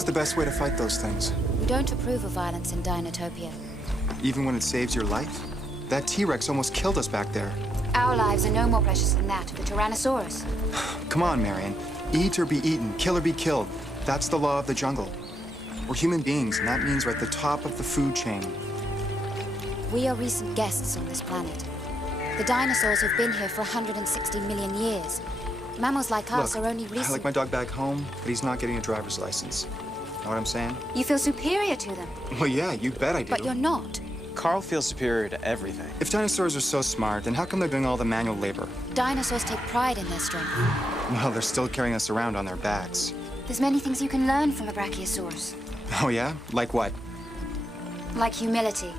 What's the best way to fight those things? We don't approve of violence in Dinotopia. Even when it saves your life? That T-Rex almost killed us back there. Our lives are no more precious than that of the Tyrannosaurus. Come on, Marion. Eat or be eaten, kill or be killed. That's the law of the jungle. We're human beings, and that means we're at the top of the food chain. We are recent guests on this planet. The dinosaurs have been here for 160 million years. Mammals like us are only recent. I like my dog back home, but he's not getting a driver's license. Know what I'm saying? You feel superior to them. Well, yeah, you bet I do. But you're not. Carl feels superior to everything. If dinosaurs are so smart, then how come they're doing all the manual labor? Dinosaurs take pride in their strength. Well, they're still carrying us around on their backs. There's many things you can learn from a brachiosaurus. Oh, yeah? Like what? Like humility.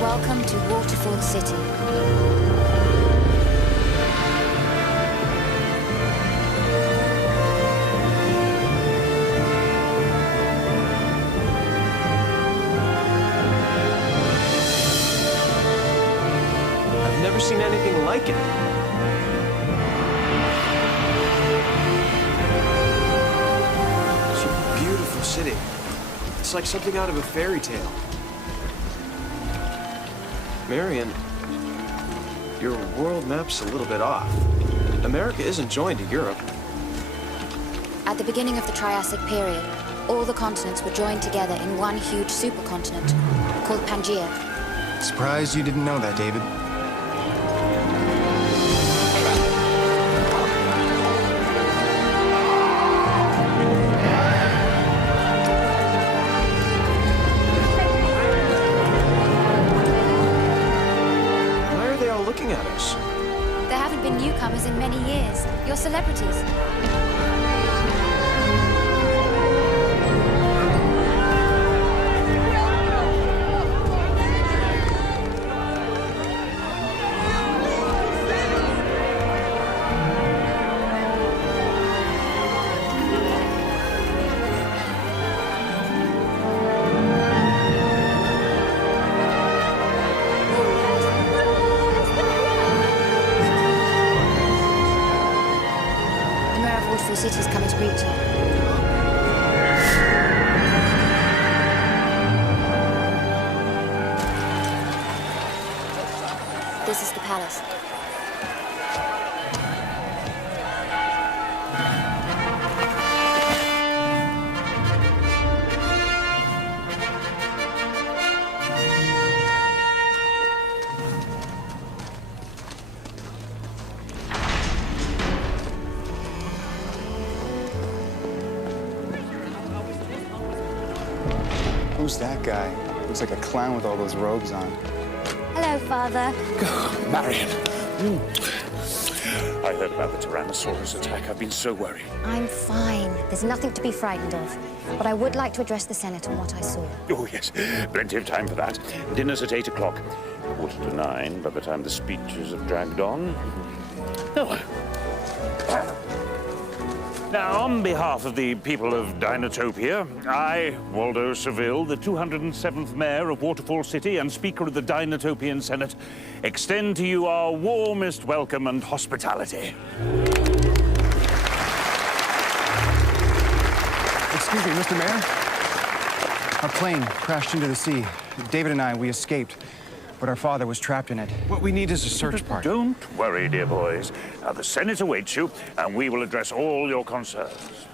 Welcome to Waterfall City. I've never seen anything like it. It's a beautiful city. It's like something out of a fairy tale. Marion, your world map's a little bit off. America isn't joined to Europe. At the beginning of the Triassic period, all the continents were joined together in one huge supercontinent called Pangaea. Surprised you didn't know that, David. At us. There haven't been newcomers in many years. You're celebrities. Waterfall City's coming to greet you. This is the palace. Who's that guy? Looks like a clown with all those robes on. Hello, Father. Marion. I heard about the Tyrannosaurus attack. I've been so worried. I'm fine. There's nothing to be frightened of. But I would like to address the Senate on what I saw. Oh, yes. Plenty of time for that. Dinner's at 8 o'clock. 8:45 by the time the speeches have dragged on. Oh. Now, on behalf of the people of Dinotopia, I, Waldo Seville, the 207th Mayor of Waterfall City and Speaker of the Dinotopian Senate, extend to you our warmest welcome and hospitality. Excuse me, Mr. Mayor? Our plane crashed into the sea. David and we escaped, but our father was trapped in it. What we need is a search party. Don't worry, dear boys. Now, the Senate awaits you, and we will address all your concerns.